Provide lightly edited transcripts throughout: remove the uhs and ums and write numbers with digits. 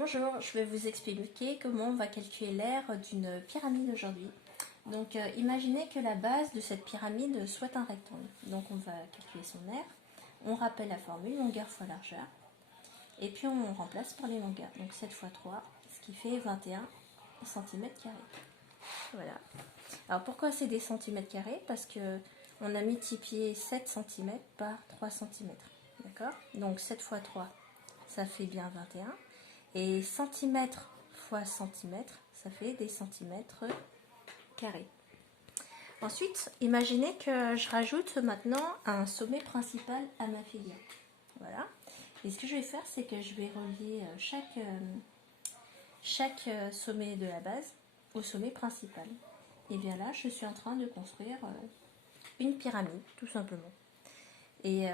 Bonjour, je vais vous expliquer comment on va calculer l'aire d'une pyramide aujourd'hui. Donc imaginez que la base de cette pyramide soit un rectangle. Donc on va calculer son aire, on rappelle la formule longueur fois largeur, et puis on remplace par les longueurs. Donc 7 fois 3, ce qui fait 21 cm². Voilà. Alors pourquoi c'est des centimètres carrés? Parce que on a multiplié 7 cm par 3 cm. D'accord? Donc 7 fois 3, ça fait bien 21. Et centimètre fois centimètre, ça fait des centimètres carrés. Ensuite, imaginez que je rajoute maintenant un sommet principal à ma figure. Voilà. Et ce que je vais faire, c'est que je vais relier chaque sommet de la base au sommet principal. Et bien là, je suis en train de construire une pyramide, tout simplement. Et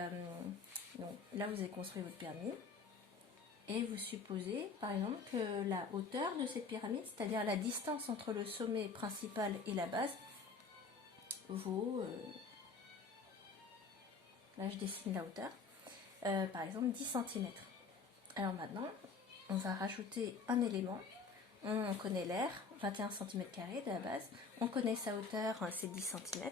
donc, là, vous avez construit votre pyramide. Et vous supposez, par exemple, que la hauteur de cette pyramide, c'est-à-dire la distance entre le sommet principal et la base, vaut, là je dessine la hauteur, par exemple 10 cm. Alors maintenant, on va rajouter un élément. On connaît l'aire, 21 cm² de la base. On connaît sa hauteur, c'est 10 cm.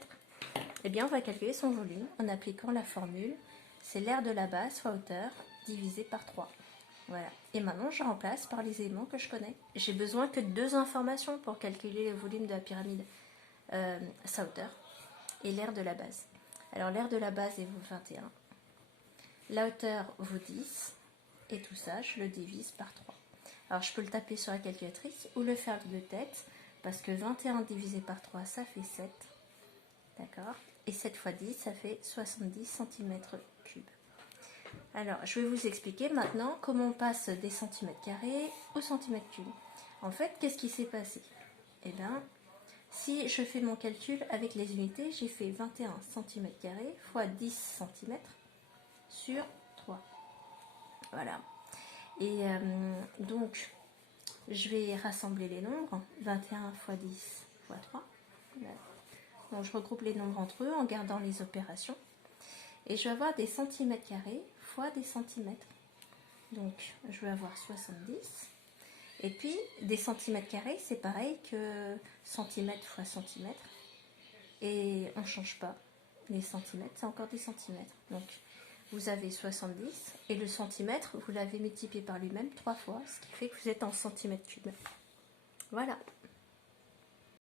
Eh bien, on va calculer son volume en appliquant la formule. C'est l'aire de la base fois hauteur divisé par 3. Voilà. Et maintenant, je remplace par les éléments que je connais. J'ai besoin que de 2 informations pour calculer le volume de la pyramide. Sa hauteur et l'aire de la base. Alors, l'aire de la base est vaut 21. La hauteur vaut 10. Et tout ça, je le divise par 3. Alors, je peux le taper sur la calculatrice ou le faire de tête. Parce que 21 divisé par 3, ça fait 7. D'accord? Et 7 fois 10, ça fait 70 cm3. Alors, je vais vous expliquer maintenant comment on passe des centimètres carrés au centimètre cube. En fait, qu'est-ce qui s'est passé? Eh bien, si je fais mon calcul avec les unités, j'ai fait 21 cm² fois 10 cm sur 3. Voilà. Et donc, je vais rassembler les nombres. 21 fois 10 fois 3. Voilà. Donc, je regroupe les nombres entre eux en gardant les opérations. Et je vais avoir des centimètres carrés fois des centimètres. Donc, je vais avoir 70. Et puis, des centimètres carrés, c'est pareil que centimètre fois centimètre. Et on ne change pas. Les centimètres, c'est encore des centimètres. Donc, vous avez 70. Et le centimètre, vous l'avez multiplié par lui-même 3 fois. Ce qui fait que vous êtes en centimètres cubes. Voilà.